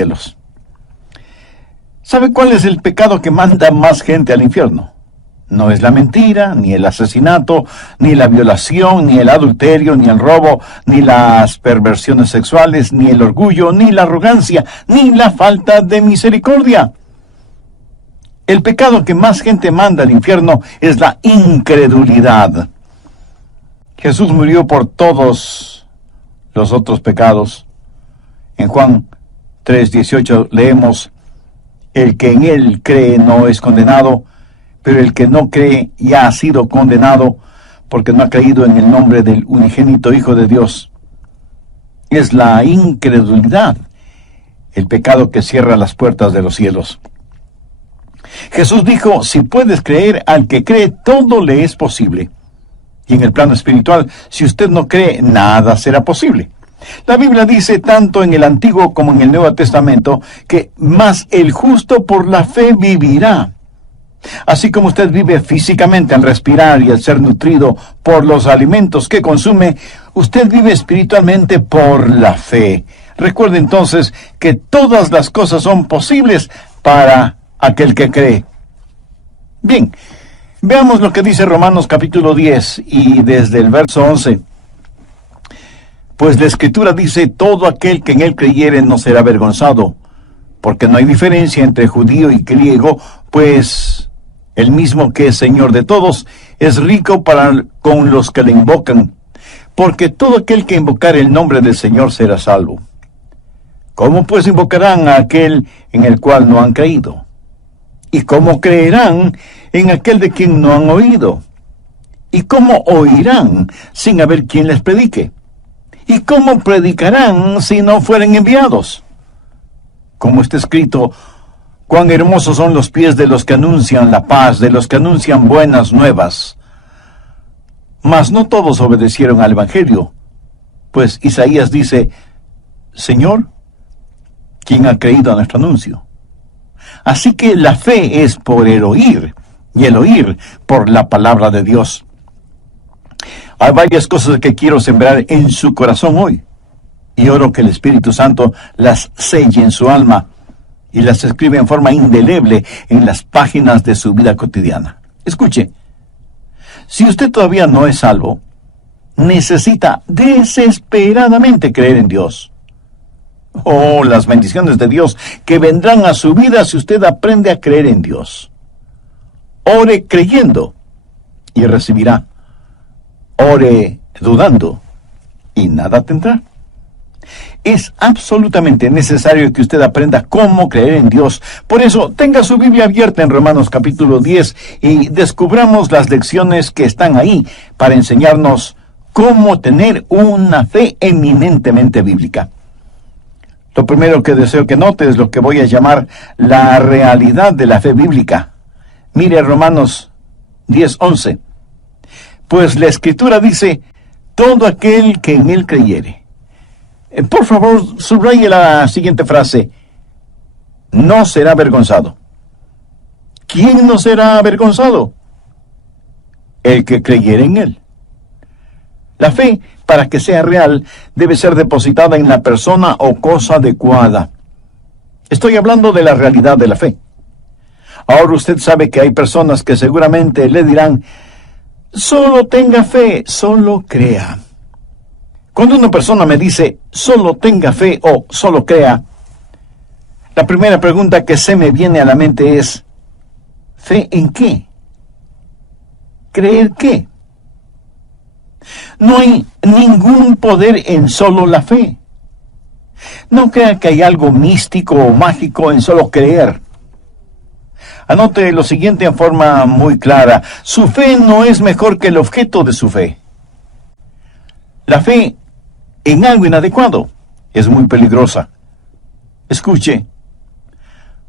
cielos. ¿Sabe cuál es el pecado que manda más gente al infierno? No es la mentira, ni el asesinato, ni la violación, ni el adulterio, ni el robo, ni las perversiones sexuales, ni el orgullo, ni la arrogancia, ni la falta de misericordia. El pecado que más gente manda al infierno es la incredulidad. Jesús murió por todos los otros pecados. En Juan 3:18 leemos: el que en él cree no es condenado, pero el que no cree ya ha sido condenado, porque no ha creído en el nombre del unigénito Hijo de Dios. Es la incredulidad el pecado que cierra las puertas de los cielos. Jesús dijo: si puedes creer, al que cree todo le es posible. Y en el plano espiritual, si usted no cree, nada será posible. La Biblia dice, tanto en el Antiguo como en el Nuevo Testamento, que más el justo por la fe vivirá. Así como usted vive físicamente al respirar y al ser nutrido por los alimentos que consume, usted vive espiritualmente por la fe. Recuerde entonces que todas las cosas son posibles para aquel que cree. Bien, veamos lo que dice Romanos capítulo 10 y desde el verso 11. Pues la Escritura dice: todo aquel que en él creyere no será avergonzado, porque no hay diferencia entre judío y griego, pues el mismo que es Señor de todos es rico para con los que le invocan, porque todo aquel que invocare el nombre del Señor será salvo. ¿Cómo pues invocarán a aquel en el cual no han creído? ¿Y cómo creerán en aquel de quien no han oído? ¿Y cómo oirán sin haber quien les predique? ¿Y cómo predicarán si no fueren enviados? Como está escrito: cuán hermosos son los pies de los que anuncian la paz, de los que anuncian buenas nuevas. Mas no todos obedecieron al Evangelio, pues Isaías dice: Señor, ¿quién ha creído a nuestro anuncio? Así que la fe es por el oír, y el oír por la palabra de Dios. Hay varias cosas que quiero sembrar en su corazón hoy, y oro que el Espíritu Santo las selle en su alma y las escribe en forma indeleble en las páginas de su vida cotidiana. Escuche, si usted todavía no es salvo, necesita desesperadamente creer en Dios. Oh, las bendiciones de Dios que vendrán a su vida si usted aprende a creer en Dios. Ore creyendo y recibirá. Ore dudando y nada tendrá. Es absolutamente necesario que usted aprenda cómo creer en Dios. Por eso, tenga su Biblia abierta en Romanos capítulo 10 y descubramos las lecciones que están ahí para enseñarnos cómo tener una fe eminentemente bíblica. Lo primero que deseo que note es lo que voy a llamar la realidad de la fe bíblica. Mire Romanos 10:11. Pues la Escritura dice: todo aquel que en él creyere. Por favor, subraye la siguiente frase: no será avergonzado. ¿Quién no será avergonzado? El que creyere en él. La fe, para que sea real, debe ser depositada en la persona o cosa adecuada. Estoy hablando de la realidad de la fe. Ahora usted sabe que hay personas que seguramente le dirán: solo tenga fe, solo crea. Cuando una persona me dice solo tenga fe o solo crea, la primera pregunta que se me viene a la mente es: ¿fe en qué? ¿Creer qué? No hay ningún poder en solo la fe. No crea que hay algo místico o mágico en solo creer. Anote lo siguiente en forma muy clara: su fe no es mejor que el objeto de su fe. La fe en algo inadecuado es muy peligrosa. Escuche,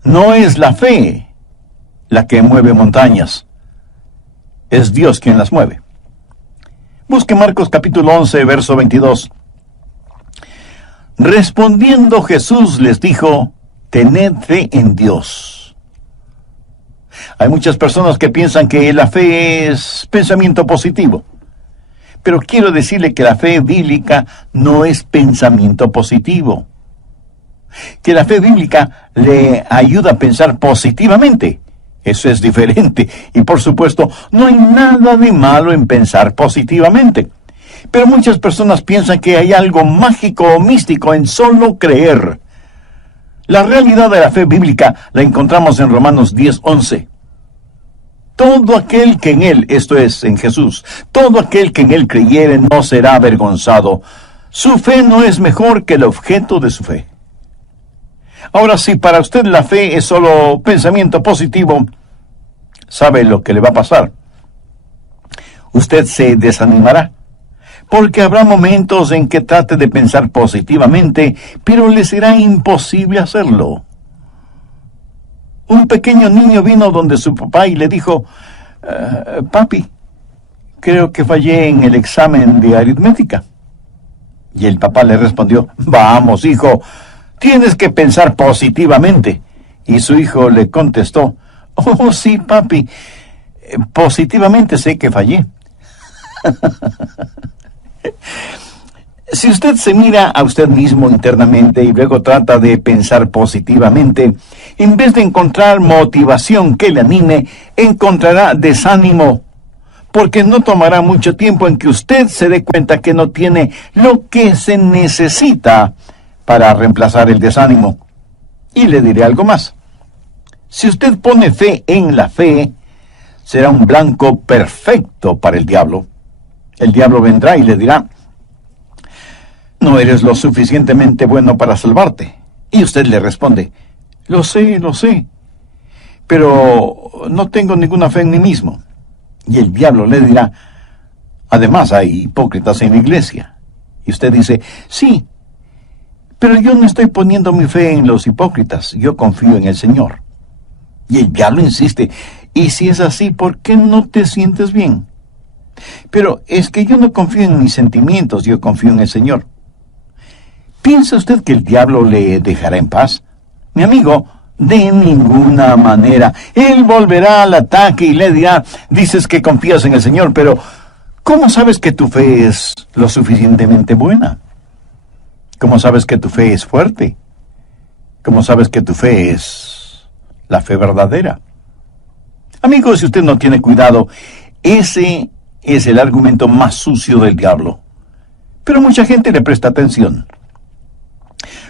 no es la fe la que mueve montañas, es Dios quien las mueve. Busque Marcos capítulo 11, verso 22. Respondiendo Jesús les dijo: tened fe en Dios. Hay muchas personas que piensan que la fe es pensamiento positivo. Pero quiero decirle que la fe bíblica no es pensamiento positivo. Que la fe bíblica le ayuda a pensar positivamente. Eso es diferente. Y por supuesto, no hay nada de malo en pensar positivamente. Pero muchas personas piensan que hay algo mágico o místico en solo creer. La realidad de la fe bíblica la encontramos en Romanos 10:11. Todo aquel que en Él, esto es, en Jesús, todo aquel que en Él creyere no será avergonzado. Su fe no es mejor que el objeto de su fe. Ahora, si para usted la fe es solo pensamiento positivo, ¿sabe lo que le va a pasar? Usted se desanimará, porque habrá momentos en que trate de pensar positivamente, pero le será imposible hacerlo. Un pequeño niño vino donde su papá y le dijo, papi, creo que fallé en el examen de aritmética. Y el papá le respondió, vamos, hijo, tienes que pensar positivamente. Y su hijo le contestó, oh, sí, papi, positivamente sé que fallé. Si usted se mira a usted mismo internamente y luego trata de pensar positivamente, en vez de encontrar motivación que le anime, encontrará desánimo, porque no tomará mucho tiempo en que usted se dé cuenta que no tiene lo que se necesita para reemplazar el desánimo. Y le diré algo más. Si usted pone fe en la fe, será un blanco perfecto para el diablo. El diablo vendrá y le dirá, no eres lo suficientemente bueno para salvarte. Y usted le responde, lo sé, pero no tengo ninguna fe en mí mismo. Y el diablo le dirá, además hay hipócritas en la iglesia. Y usted dice, sí, pero yo no estoy poniendo mi fe en los hipócritas, yo confío en el Señor. Y el diablo insiste, y si es así, ¿por qué no te sientes bien? Pero es que yo no confío en mis sentimientos, yo confío en el Señor. ¿Piensa usted que el diablo le dejará en paz? Mi amigo, de ninguna manera. Él volverá al ataque y le dirá, dices que confías en el Señor, pero ¿cómo sabes que tu fe es lo suficientemente buena? ¿Cómo sabes que tu fe es fuerte? ¿Cómo sabes que tu fe es la fe verdadera? Amigos, si usted no tiene cuidado, ese es el argumento más sucio del diablo. Pero mucha gente le presta atención.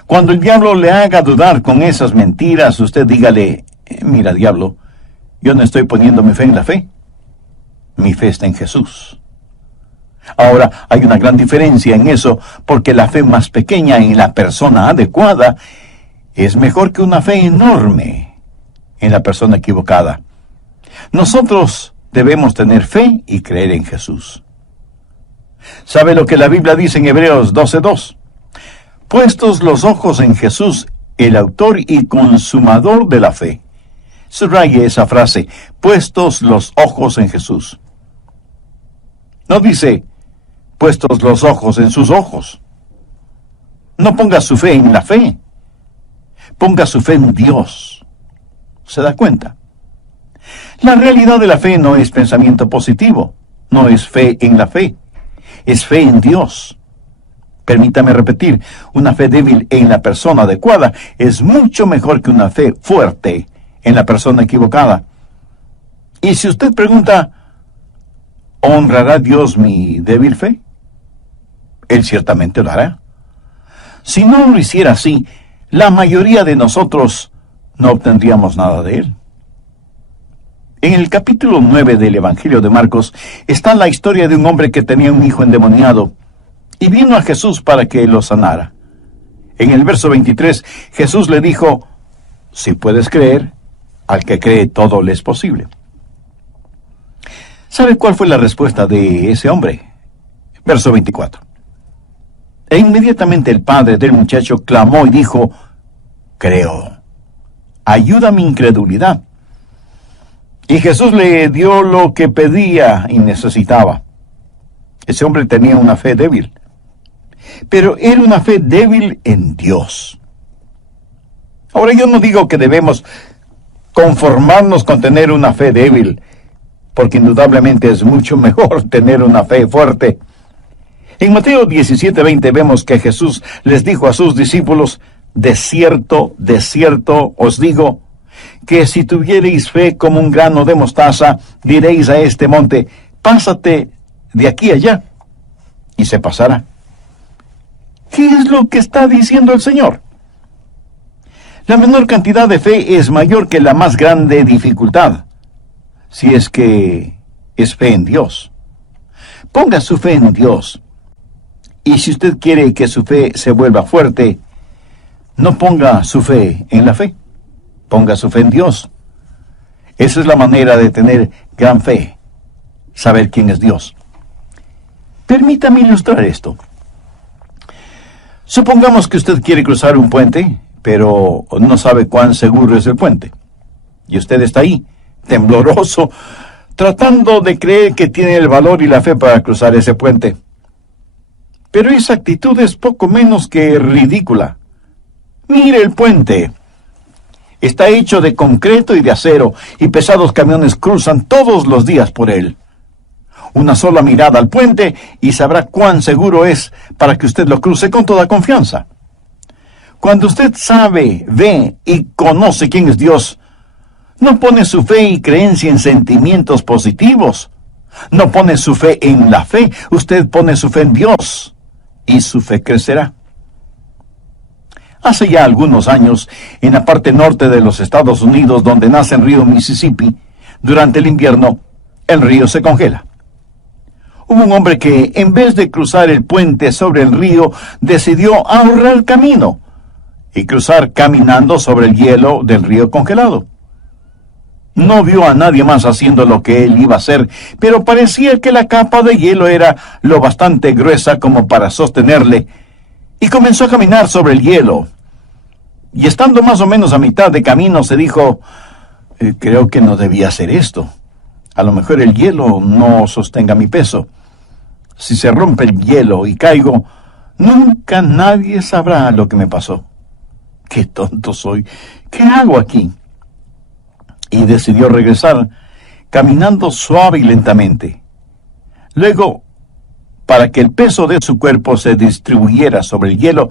Cuando el diablo le haga dudar con esas mentiras, usted dígale, mira, diablo, yo no estoy poniendo mi fe en la fe. Mi fe está en Jesús. Ahora, hay una gran diferencia en eso, porque la fe más pequeña en la persona adecuada es mejor que una fe enorme en la persona equivocada. Nosotros debemos tener fe y creer en Jesús. ¿Sabe lo que la Biblia dice en Hebreos 12:2? Puestos los ojos en Jesús, el autor y consumador de la fe. Subraye esa frase, puestos los ojos en Jesús. No dice, puestos los ojos en sus ojos. No ponga su fe en la fe. Ponga su fe en Dios. ¿Se da cuenta? La realidad de la fe no es pensamiento positivo, no es fe en la fe, es fe en Dios. Permítame repetir, una fe débil en la persona adecuada es mucho mejor que una fe fuerte en la persona equivocada. Y si usted pregunta, ¿honrará Dios mi débil fe? Él ciertamente lo hará. Si no lo hiciera así, la mayoría de nosotros no obtendríamos nada de Él. En el capítulo 9 del Evangelio de Marcos está la historia de un hombre que tenía un hijo endemoniado y vino a Jesús para que lo sanara. En el verso 23, Jesús le dijo, si puedes creer, al que cree todo le es posible. ¿Sabe cuál fue la respuesta de ese hombre? Verso 24. E inmediatamente el padre del muchacho clamó y dijo, creo, ayuda mi incredulidad. Y Jesús le dio lo que pedía y necesitaba. Ese hombre tenía una fe débil, pero era una fe débil en Dios. Ahora yo no digo que debemos conformarnos con tener una fe débil, porque indudablemente es mucho mejor tener una fe fuerte. En Mateo 17:20 vemos que Jesús les dijo a sus discípulos, de cierto os digo, que si tuviereis fe como un grano de mostaza, diréis a este monte, pásate de aquí allá, y se pasará. ¿Qué es lo que está diciendo el Señor? La menor cantidad de fe es mayor que la más grande dificultad, si es que es fe en Dios. Ponga su fe en Dios. Y si usted quiere que su fe se vuelva fuerte, no ponga su fe en la fe, ponga su fe en Dios. Esa es la manera de tener gran fe, saber quién es Dios. Permítame ilustrar esto. Supongamos que usted quiere cruzar un puente, pero no sabe cuán seguro es el puente. Y usted está ahí, tembloroso, tratando de creer que tiene el valor y la fe para cruzar ese puente. Pero esa actitud es poco menos que ridícula. Mire el puente. Está hecho de concreto y de acero, y pesados camiones cruzan todos los días por él. Una sola mirada al puente y sabrá cuán seguro es para que usted lo cruce con toda confianza. Cuando usted sabe, ve y conoce quién es Dios, no pone su fe y creencia en sentimientos positivos. No pone su fe en la fe, usted pone su fe en Dios, y su fe crecerá. Hace ya algunos años, en la parte norte de los Estados Unidos, donde nace el río Mississippi, durante el invierno, el río se congela. Hubo un hombre que, en vez de cruzar el puente sobre el río, decidió ahorrar camino y cruzar caminando sobre el hielo del río congelado. No vio a nadie más haciendo lo que él iba a hacer, pero parecía que la capa de hielo era lo bastante gruesa como para sostenerle, y comenzó a caminar sobre el hielo. Y estando más o menos a mitad de camino, se dijo, creo que no debía hacer esto. A lo mejor el hielo no sostenga mi peso. Si se rompe el hielo y caigo, nunca nadie sabrá lo que me pasó. ¡Qué tonto soy! ¿Qué hago aquí? Y decidió regresar, caminando suave y lentamente. Luego, para que el peso de su cuerpo se distribuyera sobre el hielo,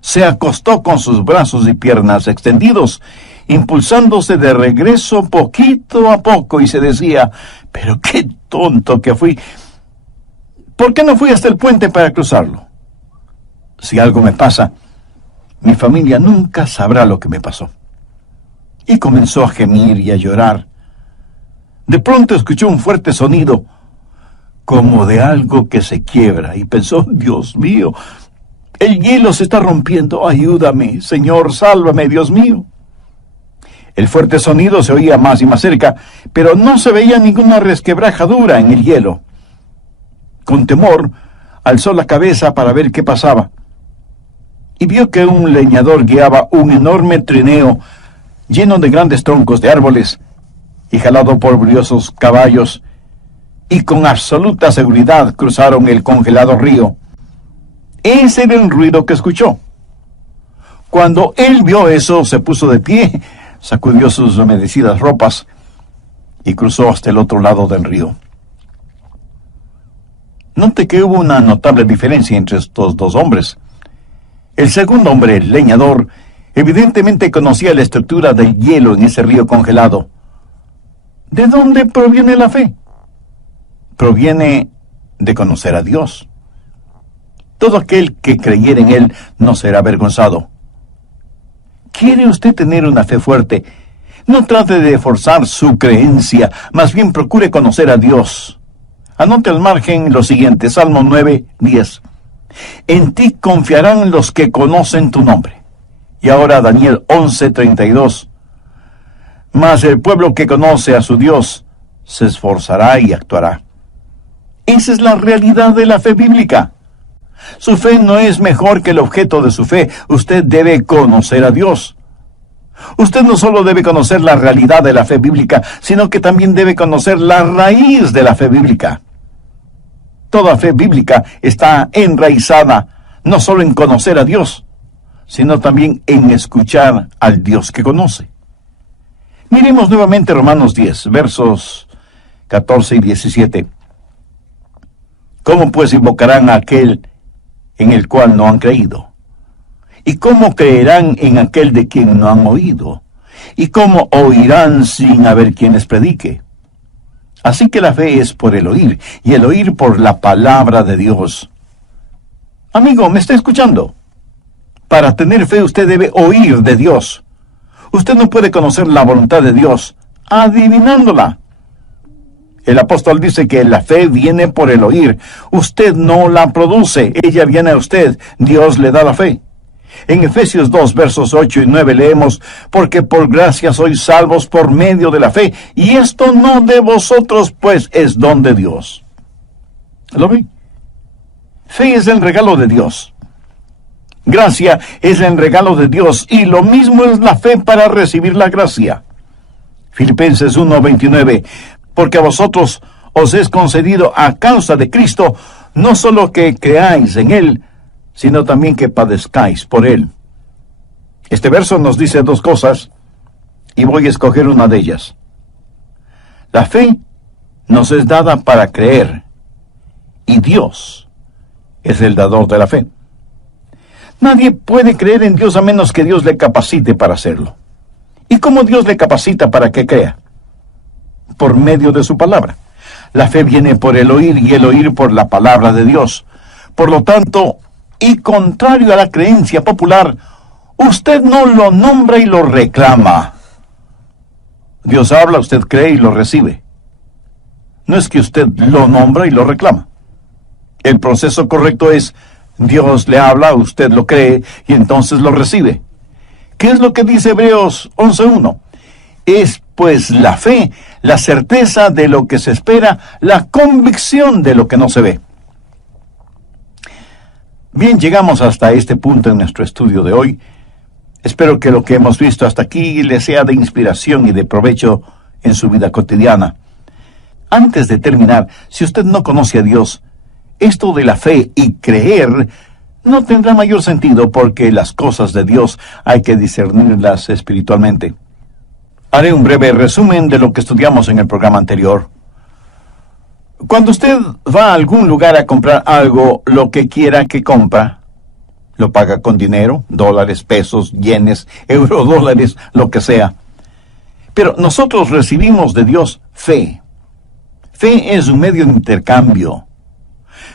se acostó con sus brazos y piernas extendidos, impulsándose de regreso poquito a poco, y se decía, «¡Pero qué tonto que fui! ¿Por qué no fui hasta el puente para cruzarlo? Si algo me pasa, mi familia nunca sabrá lo que me pasó». Y comenzó a gemir y a llorar. De pronto escuchó un fuerte sonido, como de algo que se quiebra, y pensó, «Dios mío, el hielo se está rompiendo. Ayúdame, Señor, sálvame, Dios mío». El fuerte sonido se oía más y más cerca, pero no se veía ninguna resquebrajadura en el hielo. Con temor, alzó la cabeza para ver qué pasaba, y vio que un leñador guiaba un enorme trineo lleno de grandes troncos de árboles, y jalado por briosos caballos, y con absoluta seguridad cruzaron el congelado río. Ese era el ruido que escuchó. Cuando él vio eso, se puso de pie, sacudió sus humedecidas ropas, y cruzó hasta el otro lado del río. Note que hubo una notable diferencia entre estos dos hombres. El segundo hombre, el leñador, evidentemente conocía la estructura del hielo en ese río congelado. ¿De dónde proviene la fe? Proviene de conocer a Dios. Todo aquel que creyere en Él no será avergonzado. ¿Quiere usted tener una fe fuerte? No trate de forzar su creencia, más bien procure conocer a Dios. Anote al margen lo siguiente, Salmo 9:10. En ti confiarán los que conocen tu nombre. Y ahora Daniel 11:32. Mas el pueblo que conoce a su Dios se esforzará y actuará. Esa es la realidad de la fe bíblica. Su fe no es mejor que el objeto de su fe. Usted debe conocer a Dios. Usted no solo debe conocer la realidad de la fe bíblica, sino que también debe conocer la raíz de la fe bíblica. Toda fe bíblica está enraizada no solo en conocer a Dios, sino también en escuchar al Dios que conoce. Miremos nuevamente Romanos 10, versos 14 y 17. ¿Cómo pues invocarán a aquel en el cual no han creído? ¿Y cómo creerán en aquel de quien no han oído? ¿Y cómo oirán sin haber quien les predique? Así que la fe es por el oír, y el oír por la palabra de Dios. Amigo, ¿me está escuchando? Para tener fe usted debe oír de Dios. Usted no puede conocer la voluntad de Dios adivinándola. El apóstol dice que la fe viene por el oír. Usted no la produce, ella viene a usted. Dios le da la fe. En Efesios 2, versos 8 y 9 leemos, porque por gracia sois salvos por medio de la fe, y esto no de vosotros, pues es don de Dios. ¿Lo ve? Fe es el regalo de Dios. Gracia es el regalo de Dios, y lo mismo es la fe para recibir la gracia. Filipenses 1:29, porque a vosotros os es concedido a causa de Cristo, no solo que creáis en Él, sino también que padezcáis por Él. Este verso nos dice dos cosas, y voy a escoger una de ellas. La fe nos es dada para creer, y Dios es el dador de la fe. Nadie puede creer en Dios a menos que Dios le capacite para hacerlo. ¿Y cómo Dios le capacita para que crea? Por medio de su palabra. La fe viene por el oír y el oír por la palabra de Dios. Por lo tanto, y contrario a la creencia popular, usted no lo nombra y lo reclama. Dios habla, usted cree y lo recibe. No es que usted lo nombra y lo reclama. El proceso correcto es, Dios le habla, usted lo cree y entonces lo recibe. ¿Qué es lo que dice Hebreos 11:1? Es pues la fe, la certeza de lo que se espera, la convicción de lo que no se ve. Bien, llegamos hasta este punto en nuestro estudio de hoy. Espero que lo que hemos visto hasta aquí le sea de inspiración y de provecho en su vida cotidiana. Antes de terminar, si usted no conoce a Dios, esto de la fe y creer no tendrá mayor sentido porque las cosas de Dios hay que discernirlas espiritualmente. Haré un breve resumen de lo que estudiamos en el programa anterior. Cuando usted va a algún lugar a comprar algo, lo que quiera que compra, lo paga con dinero, dólares, pesos, yenes, eurodólares, lo que sea. Pero nosotros recibimos de Dios fe. Fe es un medio de intercambio.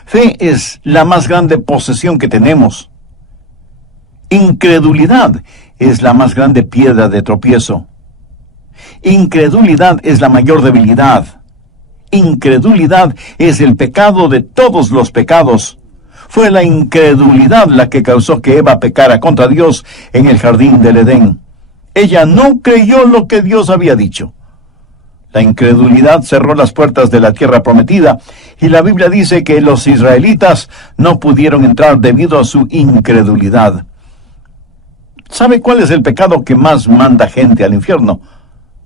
Fe es la más grande posesión que tenemos. Incredulidad es la más grande piedra de tropiezo. Incredulidad es la mayor debilidad. Incredulidad es el pecado de todos los pecados. Fue la incredulidad la que causó que Eva pecara contra Dios en el jardín del Edén. Ella no creyó lo que Dios había dicho. La incredulidad cerró las puertas de la tierra prometida, y la Biblia dice que los israelitas no pudieron entrar debido a su incredulidad. ¿Sabe cuál es el pecado que más manda gente al infierno?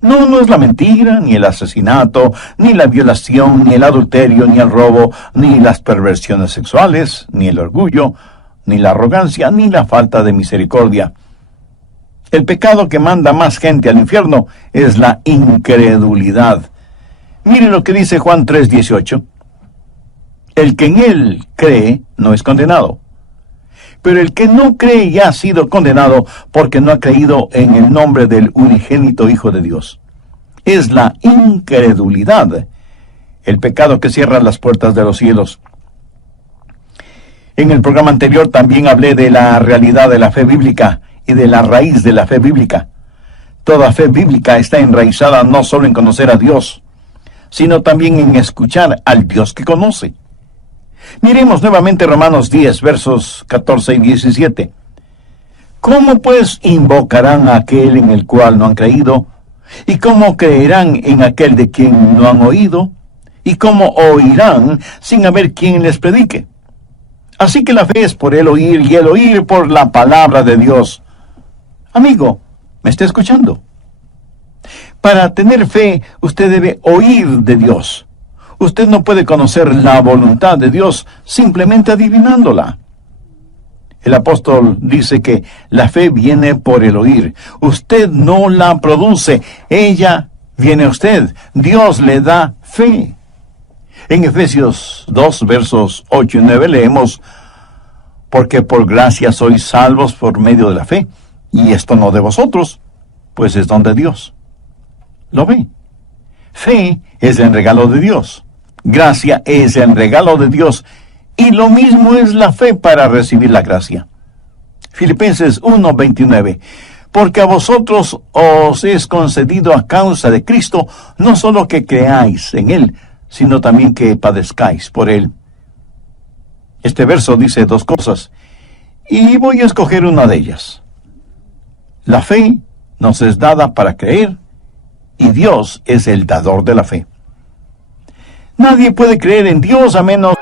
No es la mentira, ni el asesinato, ni la violación, ni el adulterio, ni el robo, ni las perversiones sexuales, ni el orgullo, ni la arrogancia, ni la falta de misericordia. El pecado que manda más gente al infierno es la incredulidad. Mire lo que dice Juan 3:18. El que en él cree no es condenado. Pero el que no cree ya ha sido condenado porque no ha creído en el nombre del unigénito Hijo de Dios. Es la incredulidad, el pecado que cierra las puertas de los cielos. En el programa anterior también hablé de la realidad de la fe bíblica y de la raíz de la fe bíblica. Toda fe bíblica está enraizada no solo en conocer a Dios, sino también en escuchar al Dios que conoce. Miremos nuevamente Romanos 10, versos 14 y 17. ¿Cómo pues invocarán a aquel en el cual no han creído? ¿Y cómo creerán en aquel de quien no han oído? ¿Y cómo oirán sin haber quien les predique? Así que la fe es por el oír y el oír por la palabra de Dios. Amigo, ¿me está escuchando? Para tener fe, usted debe oír de Dios. Usted no puede conocer la voluntad de Dios simplemente adivinándola. El apóstol dice que la fe viene por el oír. Usted no la produce, ella viene a usted. Dios le da fe. En Efesios 2, versos 8 y 9 leemos, porque por gracia sois salvos por medio de la fe, y esto no de vosotros, pues es don de Dios. ¿Lo ve? Fe es el regalo de Dios. Gracia es el regalo de Dios. Y lo mismo es la fe para recibir la gracia. Filipenses 1:29. Porque a vosotros os es concedido a causa de Cristo, no solo que creáis en Él, sino también que padezcáis por Él. Este verso dice dos cosas, y voy a escoger una de ellas. La fe nos es dada para creer, y Dios es el dador de la fe. Nadie puede creer en Dios a menos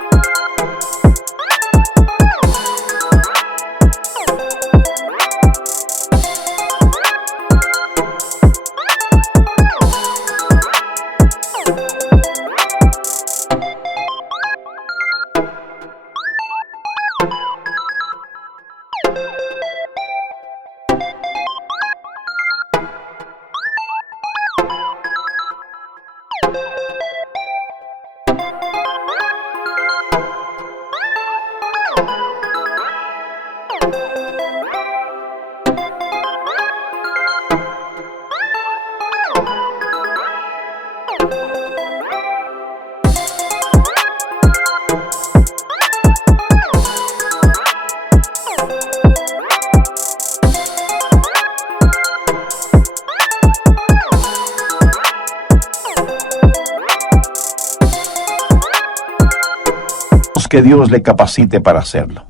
que Dios le capacite para hacerlo.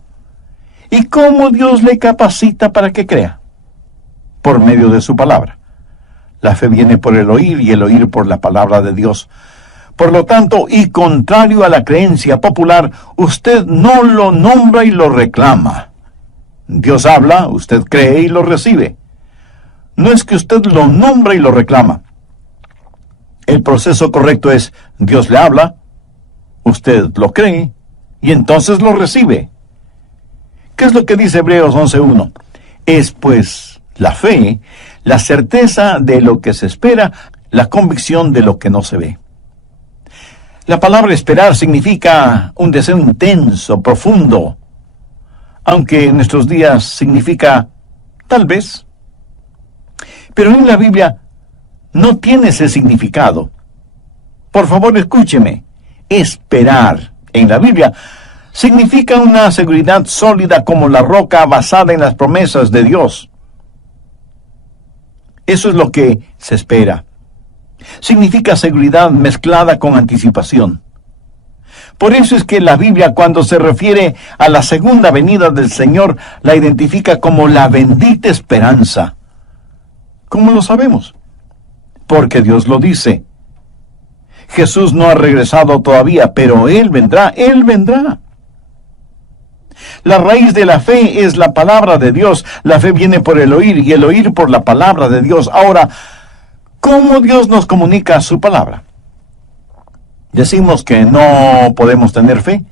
¿Y cómo Dios le capacita para que crea? Por medio de su palabra. La fe viene por el oír y el oír por la palabra de Dios. Por lo tanto, y contrario a la creencia popular, usted no lo nombra y lo reclama. Dios habla, usted cree y lo recibe. No es que usted lo nombra y lo reclama. El proceso correcto es, Dios le habla, usted lo cree, y entonces lo recibe. ¿Qué es lo que dice Hebreos 11:1? Es pues la fe, la certeza de lo que se espera, la convicción de lo que no se ve. La palabra esperar significa un deseo intenso, profundo, aunque en nuestros días significa tal vez. Pero en la Biblia no tiene ese significado. Por favor, escúcheme. Esperar en la Biblia significa una seguridad sólida como la roca basada en las promesas de Dios. Eso es lo que se espera. Significa seguridad mezclada con anticipación. Por eso es que la Biblia, cuando se refiere a la segunda venida del Señor, la identifica como la bendita esperanza. ¿Cómo lo sabemos? Porque Dios lo dice. Jesús no ha regresado todavía, pero Él vendrá, Él vendrá. La raíz de la fe es la palabra de Dios. La fe viene por el oír y el oír por la palabra de Dios. Ahora, ¿cómo Dios nos comunica su palabra? Decimos que no podemos tener fe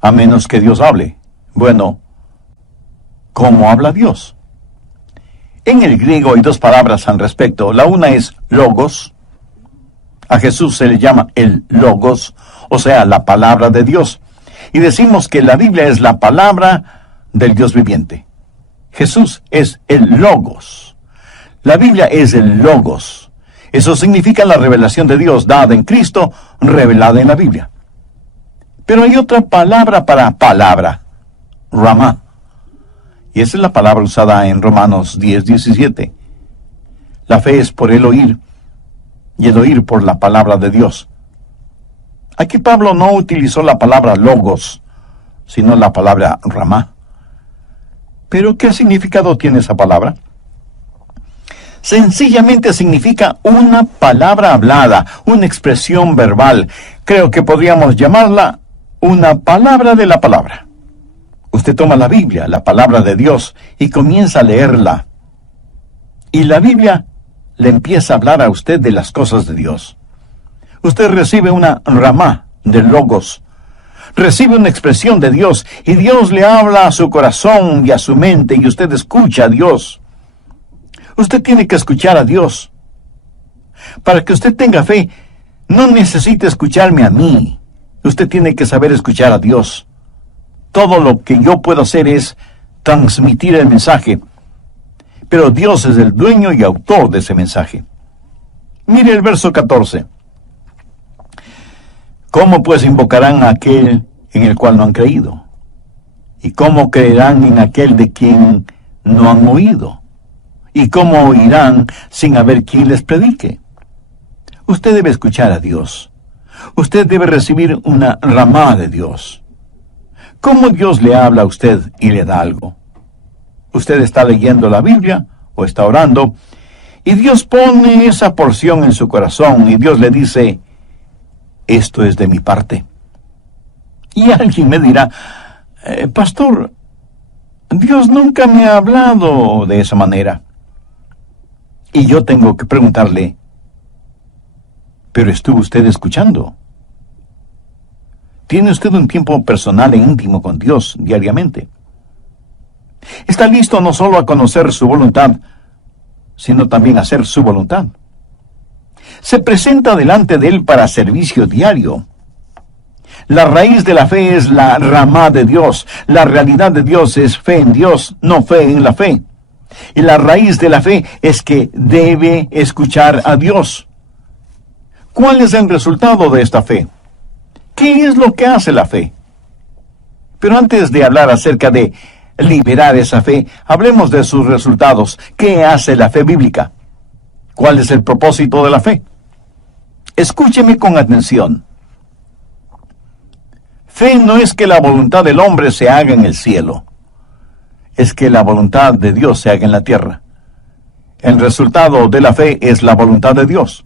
a menos que Dios hable. Bueno, ¿cómo habla Dios? En el griego hay dos palabras al respecto. La una es logos. A Jesús se le llama el logos, o sea, la palabra de Dios. Y decimos que la Biblia es la palabra del Dios viviente. Jesús es el logos. La Biblia es el logos. Eso significa la revelación de Dios dada en Cristo, revelada en la Biblia. Pero hay otra palabra para palabra, Ramá. Y esa es la palabra usada en Romanos 10:17. La fe es por el oír, y el oír por la palabra de Dios. Aquí Pablo no utilizó la palabra logos, sino la palabra ramá. ¿Pero qué significado tiene esa palabra? Sencillamente significa una palabra hablada, una expresión verbal. Creo que podríamos llamarla una palabra de la palabra. Usted toma la Biblia, la palabra de Dios, y comienza a leerla. Y la Biblia le empieza a hablar a usted de las cosas de Dios. Usted recibe una ramá de logos. Recibe una expresión de Dios, y Dios le habla a su corazón y a su mente, y usted escucha a Dios. Usted tiene que escuchar a Dios. Para que usted tenga fe, no necesita escucharme a mí. Usted tiene que saber escuchar a Dios. Todo lo que yo puedo hacer es transmitir el mensaje. Pero Dios es el dueño y autor de ese mensaje. Mire el verso 14. ¿Cómo pues invocarán a aquel en el cual no han creído? ¿Y cómo creerán en aquel de quien no han oído? ¿Y cómo oirán sin haber quien les predique? Usted debe escuchar a Dios. Usted debe recibir una ramá de Dios. ¿Cómo Dios le habla a usted y le da algo? Usted está leyendo la Biblia o está orando, y Dios pone esa porción en su corazón, y Dios le dice, esto es de mi parte. Y alguien me dirá, pastor, Dios nunca me ha hablado de esa manera. Y yo tengo que preguntarle, ¿pero estuvo usted escuchando? ¿Tiene usted un tiempo personal e íntimo con Dios diariamente? ¿Está listo no solo a conocer su voluntad, sino también a hacer su voluntad? Se presenta delante de Él para servicio diario. La raíz de la fe es la ramá de Dios. La realidad de Dios es fe en Dios, no fe en la fe. Y la raíz de la fe es que debe escuchar a Dios. ¿Cuál es el resultado de esta fe? ¿Qué es lo que hace la fe? Pero antes de hablar acerca de liberar esa fe, hablemos de sus resultados. ¿Qué hace la fe bíblica? ¿Cuál es el propósito de la fe? Escúcheme con atención. Fe no es que la voluntad del hombre se haga en el cielo. Es que la voluntad de Dios se haga en la tierra. El resultado de la fe es la voluntad de Dios.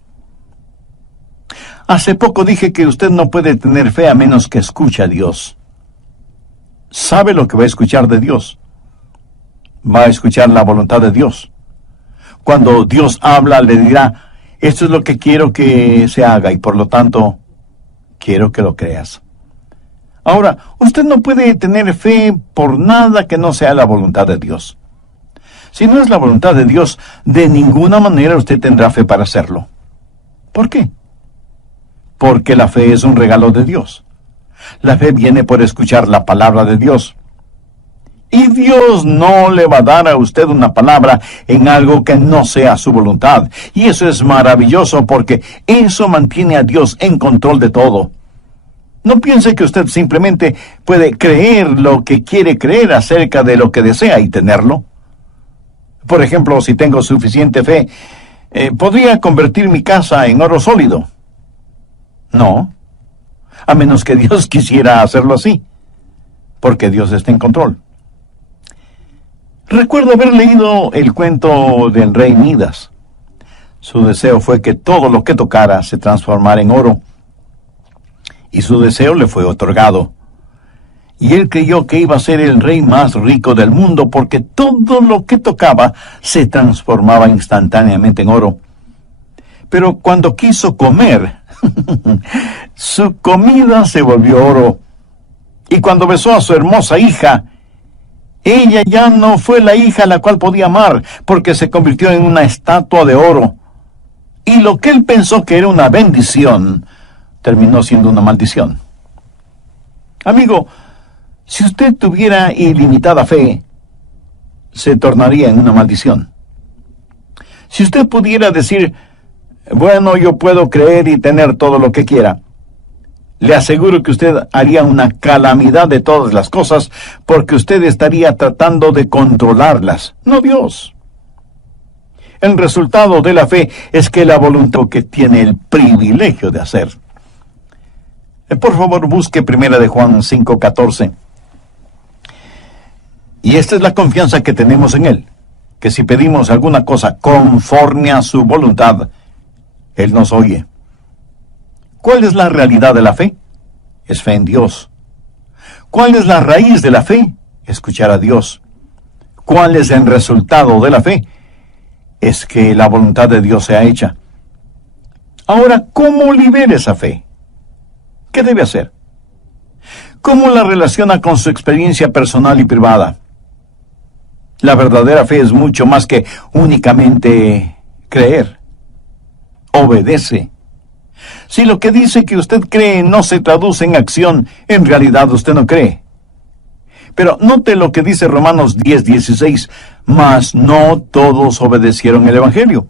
Hace poco dije que usted no puede tener fe a menos que escuche a Dios. ¿Sabe lo que va a escuchar de Dios? Va a escuchar la voluntad de Dios. Cuando Dios habla, le dirá, esto es lo que quiero que se haga y por lo tanto, quiero que lo creas. Ahora, usted no puede tener fe por nada que no sea la voluntad de Dios. Si no es la voluntad de Dios, de ninguna manera usted tendrá fe para hacerlo. ¿Por qué? Porque la fe es un regalo de Dios. La fe viene por escuchar la palabra de Dios. Y Dios no le va a dar a usted una palabra en algo que no sea su voluntad. Y eso es maravilloso porque eso mantiene a Dios en control de todo. No piense que usted simplemente puede creer lo que quiere creer acerca de lo que desea y tenerlo. Por ejemplo, si tengo suficiente fe, ¿podría convertir mi casa en oro sólido? No, a menos que Dios quisiera hacerlo así, porque Dios está en control. Recuerdo haber leído el cuento del rey Midas. Su deseo fue que todo lo que tocara se transformara en oro, y su deseo le fue otorgado. Y él creyó que iba a ser el rey más rico del mundo porque todo lo que tocaba se transformaba instantáneamente en oro. Pero cuando quiso comer, su comida se volvió oro. Y cuando besó a su hermosa hija, ella ya no fue la hija a la cual podía amar, porque se convirtió en una estatua de oro. Y lo que él pensó que era una bendición, terminó siendo una maldición. Amigo, si usted tuviera ilimitada fe, se tornaría en una maldición. Si usted pudiera decir, bueno, yo puedo creer y tener todo lo que quiera, le aseguro que usted haría una calamidad de todas las cosas, porque usted estaría tratando de controlarlas, no Dios. El resultado de la fe es que la voluntad que tiene el privilegio de hacer. Por favor, busque 1 de Juan 5:14. Y esta es la confianza que tenemos en Él, que si pedimos alguna cosa conforme a su voluntad, Él nos oye. ¿Cuál es la realidad de la fe? Es fe en Dios. ¿Cuál es la raíz de la fe? Escuchar a Dios. ¿Cuál es el resultado de la fe? Es que la voluntad de Dios sea hecha. Ahora, ¿cómo libera esa fe? ¿Qué debe hacer? ¿Cómo la relaciona con su experiencia personal y privada? La verdadera fe es mucho más que únicamente creer. Obedece. Si lo que dice que usted cree no se traduce en acción, en realidad usted no cree. Pero note lo que dice Romanos 10:16, mas no todos obedecieron el Evangelio.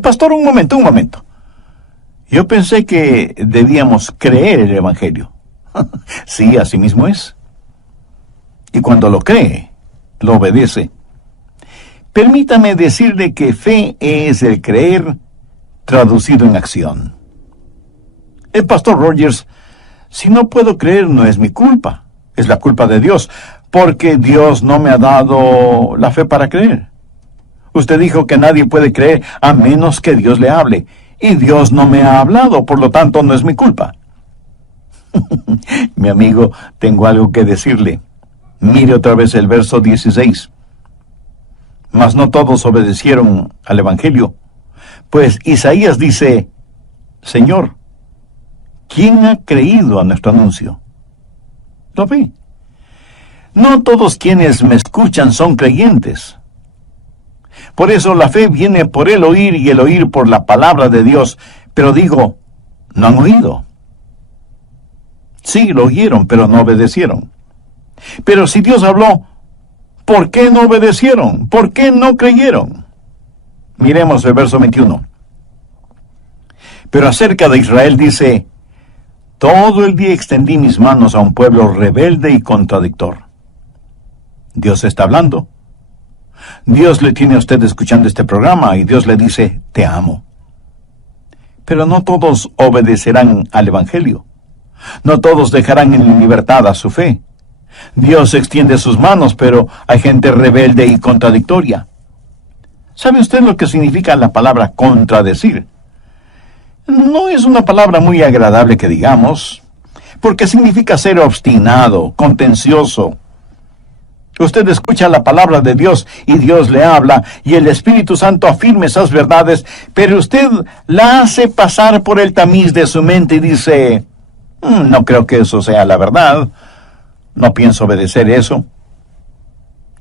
Pastor, un momento. Yo pensé que debíamos creer el Evangelio. Sí, así mismo es. Y cuando lo cree, lo obedece. Permítame decirle que fe es el creer traducido en acción. El pastor Rogers, si no puedo creer no es mi culpa, es la culpa de Dios, porque Dios no me ha dado la fe para creer. Usted dijo que nadie puede creer a menos que Dios le hable, y Dios no me ha hablado, por lo tanto no es mi culpa. Mi amigo, tengo algo que decirle. Mire otra vez el verso 16. Mas no todos obedecieron al Evangelio, pues Isaías dice, Señor, ¿quién ha creído a nuestro anuncio? ¿Lo ve? No todos quienes me escuchan son creyentes. Por eso la fe viene por el oír y el oír por la palabra de Dios. Pero digo, no han oído. Sí, lo oyeron, pero no obedecieron. Pero si Dios habló, ¿por qué no obedecieron? ¿Por qué no creyeron? Miremos el verso 21. Pero acerca de Israel dice, todo el día extendí mis manos a un pueblo rebelde y contradictor. Dios está hablando. Dios le tiene a usted escuchando este programa y Dios le dice, te amo. Pero no todos obedecerán al Evangelio. No todos dejarán en libertad a su fe. Dios extiende sus manos, pero hay gente rebelde y contradictoria. ¿Sabe usted lo que significa la palabra contradecir? No es una palabra muy agradable que digamos, porque significa ser obstinado, contencioso. Usted escucha la palabra de Dios y Dios le habla y el Espíritu Santo afirma esas verdades, pero usted la hace pasar por el tamiz de su mente y dice, no creo que eso sea la verdad, no pienso obedecer eso.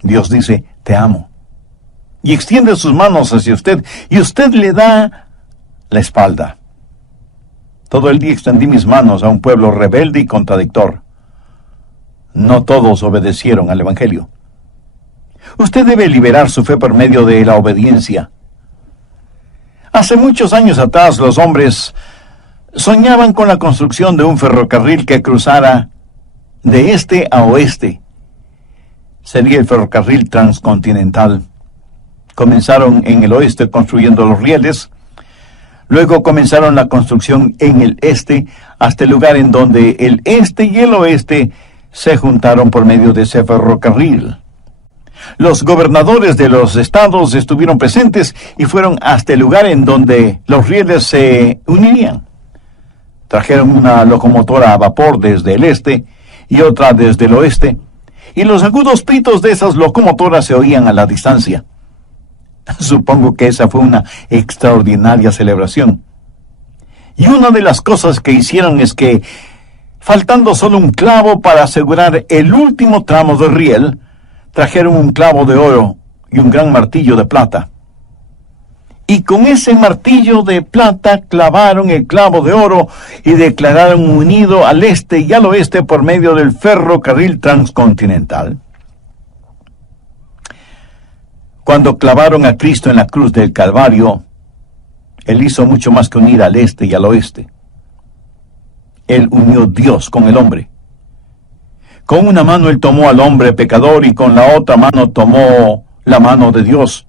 Dios dice, te amo. Y extiende sus manos hacia usted y usted le da la espalda. Todo el día extendí mis manos a un pueblo rebelde y contradictor. No todos obedecieron al Evangelio. Usted debe liberar su fe por medio de la obediencia. Hace muchos años atrás los hombres soñaban con la construcción de un ferrocarril que cruzara de este a oeste. Sería el ferrocarril transcontinental. Comenzaron en el oeste construyendo los rieles. Luego comenzaron la construcción en el este hasta el lugar en donde el este y el oeste se juntaron por medio de ese ferrocarril. Los gobernadores de los estados estuvieron presentes y fueron hasta el lugar en donde los rieles se unirían. Trajeron una locomotora a vapor desde el este y otra desde el oeste, y los agudos pitos de esas locomotoras se oían a la distancia. Supongo que esa fue una extraordinaria celebración. Y una de las cosas que hicieron es que, faltando solo un clavo para asegurar el último tramo de riel, trajeron un clavo de oro y un gran martillo de plata. Y con ese martillo de plata clavaron el clavo de oro y declararon unido al este y al oeste por medio del ferrocarril transcontinental. Cuando clavaron a Cristo en la cruz del Calvario, Él hizo mucho más que unir al este y al oeste. Él unió Dios con el hombre. Con una mano Él tomó al hombre pecador y con la otra mano tomó la mano de Dios.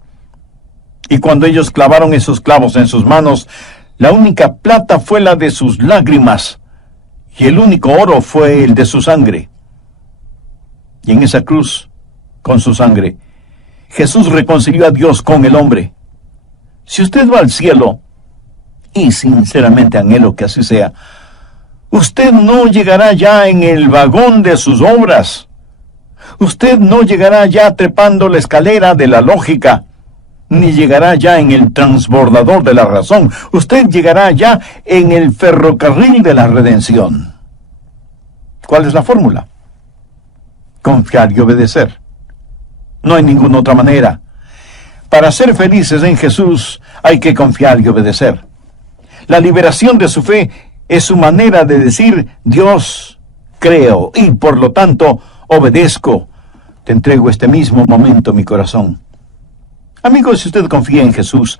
Y cuando ellos clavaron esos clavos en sus manos, la única plata fue la de sus lágrimas y el único oro fue el de su sangre. Y en esa cruz, con su sangre, Jesús reconcilió a Dios con el hombre. Si usted va al cielo, y sinceramente anhelo que así sea, usted no llegará ya en el vagón de sus obras. Usted no llegará ya trepando la escalera de la lógica, ni llegará ya en el transbordador de la razón. Usted llegará ya en el ferrocarril de la redención. ¿Cuál es la fórmula? Confiar y obedecer. No hay ninguna otra manera. Para ser felices en Jesús hay que confiar y obedecer. La liberación de su fe es su manera de decir, Dios, creo, y por lo tanto obedezco, te entrego este mismo momento mi corazón. Amigo, si usted confía en Jesús,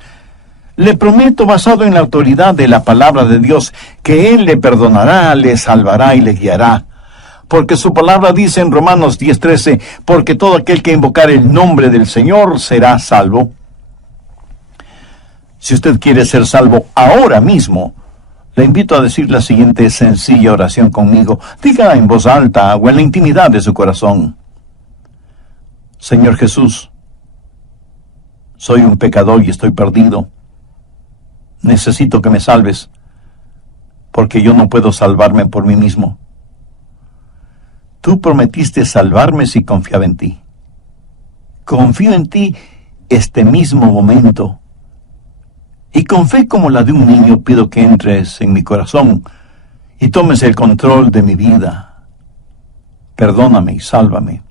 le prometo, basado en la autoridad de la palabra de Dios, que Él le perdonará, le salvará y le guiará. Porque su palabra dice en Romanos 10:13, porque todo aquel que invocare el nombre del Señor será salvo. Si usted quiere ser salvo ahora mismo, le invito a decir la siguiente sencilla oración conmigo. Dígala en voz alta o en la intimidad de su corazón. Señor Jesús, soy un pecador y estoy perdido. Necesito que me salves, porque yo no puedo salvarme por mí mismo. Tú prometiste salvarme si confiaba en ti. Confío en ti este mismo momento. Y con fe como la de un niño pido que entres en mi corazón y tomes el control de mi vida. Perdóname y sálvame.